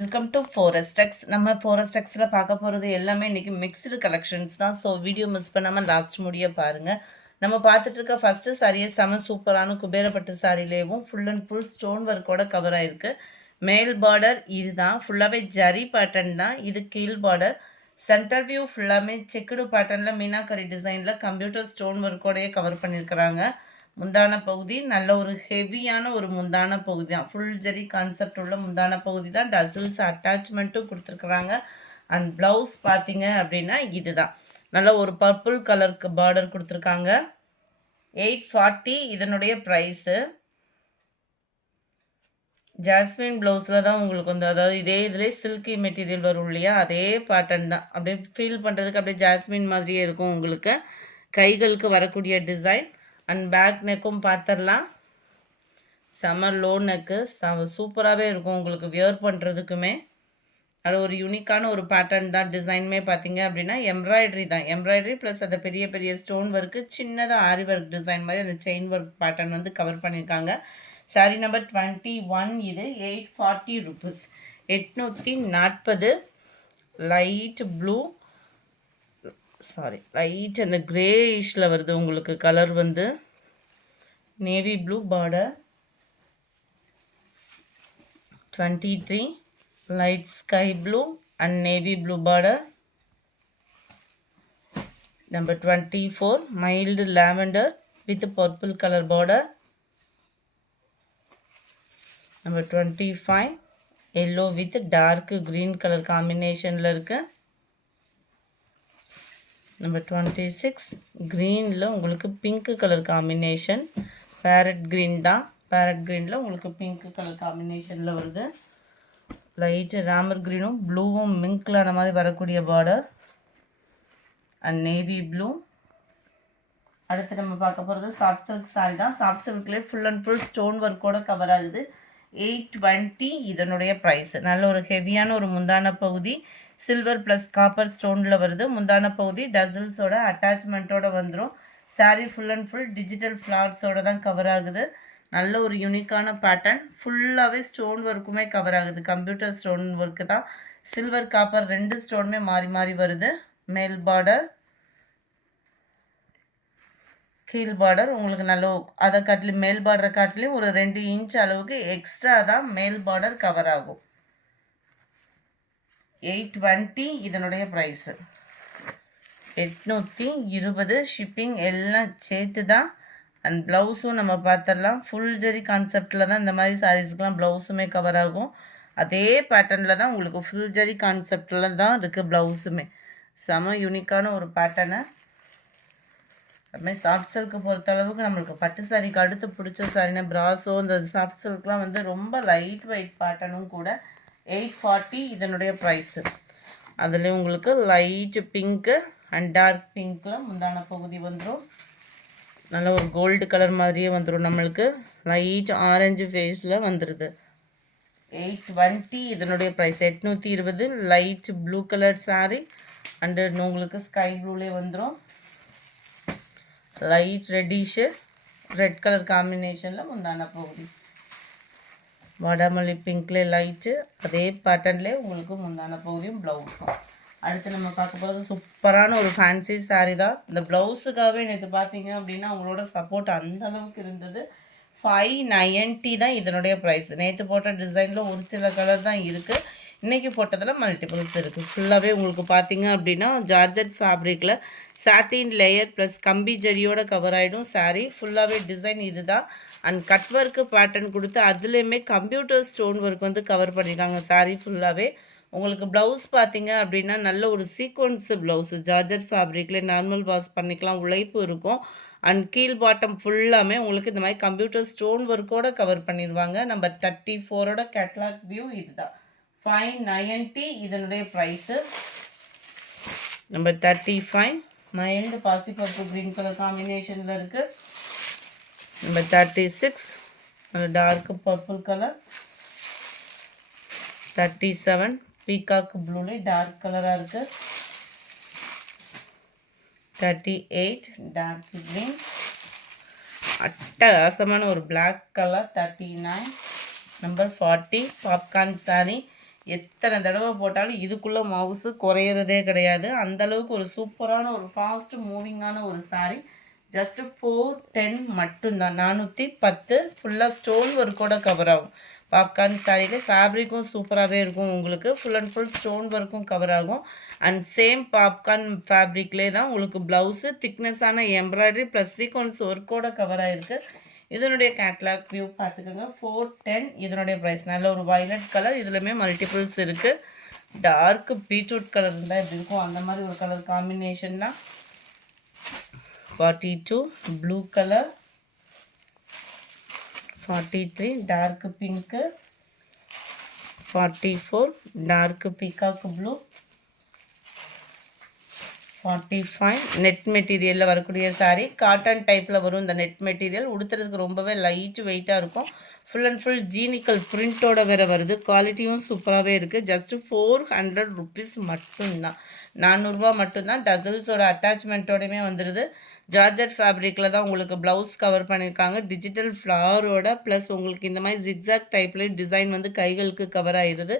Welcome to ஃபோரஸ்டெக்ஸ். நம்ம ஃபோரஸ்டெக்ஸில் பார்க்க போகிறது எல்லாமே இன்றைக்கி மிக்ஸ்டு கலெக்ஷன்ஸ் தான். ஸோ வீடியோ மிஸ் பண்ணாமல் லாஸ்ட் முடிய பாருங்கள். நம்ம பார்த்துட்டு இருக்க ஃபஸ்ட்டு சாரியே செம சூப்பரான குபேரப்பட்டு சாரிலேயும் ஃபுல் அண்ட் ஃபுல் ஸ்டோன் ஒர்க்கோட கவர் ஆகிருக்கு. மேல் பார்டர் இது தான், ஃபுல்லாகவே ஜரி பேட்டர்ன் தான். இது கீழ் பார்டர். சென்டர் வியூ ஃபுல்லாமே செக்குடு பேட்டர்னில் மீனாக்கரி டிசைனில் கம்ப்யூட்டர் ஸ்டோன் ஒர்க்கோடையே கவர் பண்ணியிருக்கிறாங்க. முந்தான பகுதி நல்ல ஒரு ஹெவியான ஒரு முந்தான பகுதி தான். ஃபுல் ஜெரி கான்செப்ட் உள்ள முந்தான பகுதி தான். டசில்ஸ் அட்டாச்மெண்ட்டும் கொடுத்துருக்குறாங்க. அண்ட் ப்ளவுஸ் பார்த்தீங்க அப்படின்னா இதுதான். நல்ல ஒரு பர்பிள் கலருக்கு பார்டர் கொடுத்துருக்காங்க. 840 இதனுடைய ப்ரைஸு. ஜாஸ்மின் ப்ளவுஸில் தான் உங்களுக்கு வந்து, அதாவது இதே இதிலே சில்கி மெட்டீரியல் வரும் இல்லையா, அதே பேட்டர்ன் தான். அப்படியே ஃபீல் பண்ணுறதுக்கு அப்படியே ஜாஸ்மின் மாதிரியே இருக்கும் உங்களுக்கு. கைகளுக்கு வரக்கூடிய டிசைன் அண்ட் பேக் நெக்கும் பார்த்துடலாம். செம லோ நெக்கு, சூப்பராகவே இருக்கும் உங்களுக்கு வியர் பண்ணுறதுக்குமே. அது ஒரு யூனிக்கான ஒரு பேட்டர்ன் தான். டிசைனுமே பார்த்தீங்க அப்படின்னா எம்ப்ராய்டரி தான். எம்ப்ராய்டரி ப்ளஸ் அந்த பெரிய பெரிய ஸ்டோன் ஒர்க்கு, சின்னதாக ஆரி ஒர்க் டிசைன் மாதிரி அந்த செயின் ஒர்க் பேட்டர்ன் வந்து கவர் பண்ணியிருக்காங்க. Sorry number 21. இது 840 ருபீஸ். 840. லைட் ப்ளூ, லைட் அந்த கிரேயிஷில் வருது உங்களுக்கு. கலர் வந்து navy blue border. 23. Light sky blue and navy blue border. Number 24. Mild lavender with purple colour border. Number 25. Yellow with dark green colour காம்பினேஷனில் இருக்கு. Number 26. க்ரீனில் உங்களுக்கு pink colour combination. Parrot green தான். Parrot க்ரீனில் உங்களுக்கு pink colour காம்பினேஷனில் வருது. Light Ramar க்ரீனும் ப்ளூவும் மிங்க்லான மாதிரி வரக்கூடிய பார்டர் அண்ட் நேவி ப்ளூ. அடுத்து நம்ம பார்க்க போகிறது சாஃப்ட் சில்க் சாரி தான். சாஃப்ட் சில்க்லேயே ஃபுல் அண்ட் ஃபுல் ஸ்டோன் ஒர்க்கோட கவர் ஆகுது. 820 இதனுடைய ப்ரைஸ். நல்ல ஒரு ஹெவியான ஒரு முந்தான பகுதி சில்வர் ப்ளஸ் காப்பர் ஸ்டோனில் வருது. முந்தான பகுதி டசில்ஸோட அட்டாச்மெண்ட்டோட வந்துடும். Sari full and full digital ஃப்ளார்ஸோட தான் கவர் ஆகுது. நல்ல ஒரு யூனிக்கான பேட்டர்ன். ஃபுல்லாகவே ஸ்டோன் ஒர்க்குமே கவர் ஆகுது. கம்ப்யூட்டர் ஸ்டோன் ஒர்க்கு தான். சில்வர் காப்பர் ரெண்டு ஸ்டோனுமே மாறி மாறி வருது. மேல் பார்டர், கீழ் பார்டர் உங்களுக்கு நல்ல அதை காட்டிலும் மேல் பார்டரை காட்டிலையும் ஒரு 2 இன்ச் அளவுக்கு எக்ஸ்ட்ரா தான் மேல் பார்டர் கவர் ஆகும். 820 இதனுடைய ப்ரைஸு. 820. ஷிப்பிங் எல்லாம் சேர்த்து தான். அண்ட் ப்ளவுஸும் நம்ம பார்த்துடலாம். ஃபுல் ஜெரி கான்செப்டில் தான் இந்த மாதிரி சாரீஸ்க்கெலாம் ப்ளவுஸுமே கவர் ஆகும். அதே பேட்டர்னில் தான் உங்களுக்கு ஃபுல் ஜெரி கான்செப்டில் தான் இருக்குது ப்ளவுஸுமே. செம யூனிக்கான ஒரு பேட்டர்னு. அதுமாதிரி சாஃப்ட் சில்க்கு பொறுத்தளவுக்கு நம்மளுக்கு பட்டு சாரிக்கு அடுத்து பிடிச்ச சாரினா ப்ராஸோ இந்த சாஃப்ட் சில்க்லாம் வந்து ரொம்ப லைட் வெயிட் பேட்டர்னும் கூட. 840 இதனுடைய ப்ரைஸு. அதுலேயும் உங்களுக்கு லைட் பிங்க்கு அண்ட் டார்க் பிங்க்கில் முந்தான பகுதி வந்துடும். நல்ல ஒரு கோல்டு கலர் மாதிரியே வந்துடும். நம்மளுக்கு லைட் ஆரஞ்சு ஃபேஸில் வந்துடுது. 820 இதனுடைய price. 820. Light blue colour sari and உங்களுக்கு ஸ்கை ப்ளூலே வந்துடும். லைட் ரெட்டிஷு ரெட் கலர் காம்பினேஷனில் முந்தான பகுதி. வாடாமல்லி பிங்க்லே லைட்டு அதே பேட்டர்ன்லேயே உங்களுக்கு முந்தான பகுதியும் ப்ளவுஸும். அடுத்து நம்ம பார்க்க போகிறது சூப்பரான ஒரு ஃபேன்சி சாரீ தான். இந்த ப்ளவுஸுக்காகவே நேற்று பார்த்தீங்க அப்படின்னா அவங்களோட சப்போர்ட் அந்த அளவுக்கு இருந்தது. 590 தான் இதனுடைய ப்ரைஸ். நேற்று போட்ட டிசைனில் ஒரு சில கலர் தான் இருக்குது. இன்றைக்கி போட்டதில் மல்டிபிள்ஸ் இருக்குது. ஃபுல்லாகவே உங்களுக்கு பார்த்தீங்க அப்படின்னா ஜார்ஜெட் ஃபேப்ரிக்கில் சாட்டின் லேயர் ப்ளஸ் கம்பி ஜரியோட கவர் ஆகிடும். சாரீ ஃபுல்லாகவே டிசைன் இது தான். அண்ட் கட் ஒர்க்கு பேட்டர்ன் கொடுத்து அதுலேயுமே கம்ப்யூட்டர் ஸ்டோன் ஒர்க் வந்து கவர் பண்ணியிருக்காங்க. சாரீ ஃபுல்லாகவே உங்களுக்கு ப்ளவுஸ் பார்த்தீங்க அப்படின்னா நல்ல ஒரு சீக்வன்ஸு ப்ளவுஸு. ஜார்ஜெட் ஃபேப்ரிக்கில் நார்மல் வாஷ் பண்ணிக்கலாம், உழைப்பு இருக்கும். அண்ட் கீழ் பாட்டம் ஃபுல்லாமே உங்களுக்கு இந்த மாதிரி கம்ப்யூட்டர் ஸ்டோன் ஒர்க்கோட கவர் பண்ணிடுவாங்க. நம்பர் 34ஓட கேட்லாக் வியூ இதுதான். 590 இதனுடைய ப்ரைஸு. நம்பர் 35. மைல்டு பாசிப்பருப்பு க்ரீன் கலர் காம்பினேஷனில் இருக்குது. Number 36. Dark purple colour. 37. Peacock ப்ளூலே டார்க் கலராக இருக்குது. 38. Dark green. அட்டகாசமான ஒரு black colour. 39. Number 40. Popcorn sari. எத்தனை தடவை போட்டாலும் இதுக்குள்ளே மவுஸு குறையிறதே கிடையாது. அந்தளவுக்கு ஒரு சூப்பரான ஒரு ஃபாஸ்ட் மூவிங்கான ஒரு saree. ஜஸ்ட்டு 410 மட்டும்தான். 410 ஃபுல்லாக ஸ்டோன் ஒர்க்கோட கவர் ஆகும். பாப்கார்ன் சாரியில் ஃபேப்ரிக்கும் சூப்பராகவே இருக்கும் உங்களுக்கு. ஃபுல் அண்ட் ஃபுல் ஸ்டோன் ஒர்க்கும் கவர் ஆகும். அண்ட் சேம் பாப்கார்ன் ஃபேப்ரிக்லேயே தான் உங்களுக்கு ப்ளவுஸு திக்னஸான எம்ப்ராய்டரி ப்ளஸ் சீக்வன்ஸ் ஒர்க்கோட கவர் ஆகிருக்கு. இதனுடைய கேட்லாக் வியூ பார்த்துக்கோங்க. 410 இதனுடைய ப்ரைஸ். நல்ல ஒரு வயலட் கலர். இதுலையுமே மல்டிபிள்ஸ் இருக்குது. டார்க் பீட்ரூட் கலர் இருந்தால் எப்படி இருக்கும் அந்த மாதிரி ஒரு கலர் காம்பினேஷன் தான். 42 blue colour, 43 dark pink, 44 dark peacock blue, 45 net மெட்டீரியலில் வரக்கூடிய சாரீ. காட்டன் டைப்பில் வரும் இந்த நெட் மெட்டீரியல். உடுத்துறதுக்கு ரொம்பவே லைட் வெயிட்டாக இருக்கும். ஃபுல் அண்ட் ஃபுல் ஜீனிக்கல் பிரிண்ட்டோட வேறு வருது. குவாலிட்டியும் சூப்பராகவே இருக்குது. ஜஸ்ட்டு 400 ருபீஸ் மட்டும்தான். 400 மட்டும்தான். டசல்ஸோட அட்டாச்மெண்ட்டோடையுமே வந்துடுது. ஜார்ஜட் ஃபேப்ரிக்கில் தான் உங்களுக்கு ப்ளவுஸ் கவர் பண்ணியிருக்காங்க. டிஜிட்டல் ஃப்ளாரோட ப்ளஸ் உங்களுக்கு இந்த மாதிரி ஜிக்ஸாக் டைப்லேயே டிசைன் வந்து கைகளுக்கு கவர் ஆகிடுது.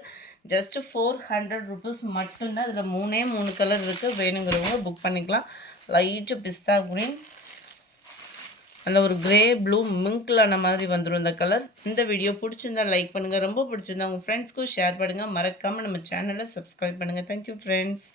ஜஸ்ட்டு 400 ருபீஸ் மட்டும்தான். இதில் 3 கலர் இருக்குது. வேணுங்கிறவங்க புக் பண்ணிக்கலாம். லைட்டு பிஸ்தா க்ரீன், அந்த ஒரு கிரே ப்ளூ மிங்க்லான மாதிரி வந்துடும் இந்த கலர். இந்த வீடியோ பிடிச்சிருந்தா லைக் பண்ணுங்கள். ரொம்ப பிடிச்சிருந்தா உங்கள் ஃப்ரெண்ட்ஸ்க்கும் ஷேர் பண்ணுங்கள். மறக்காமல் நம்ம சேனலை சப்ஸ்கிரைப் பண்ணுங்கள். Thank you friends.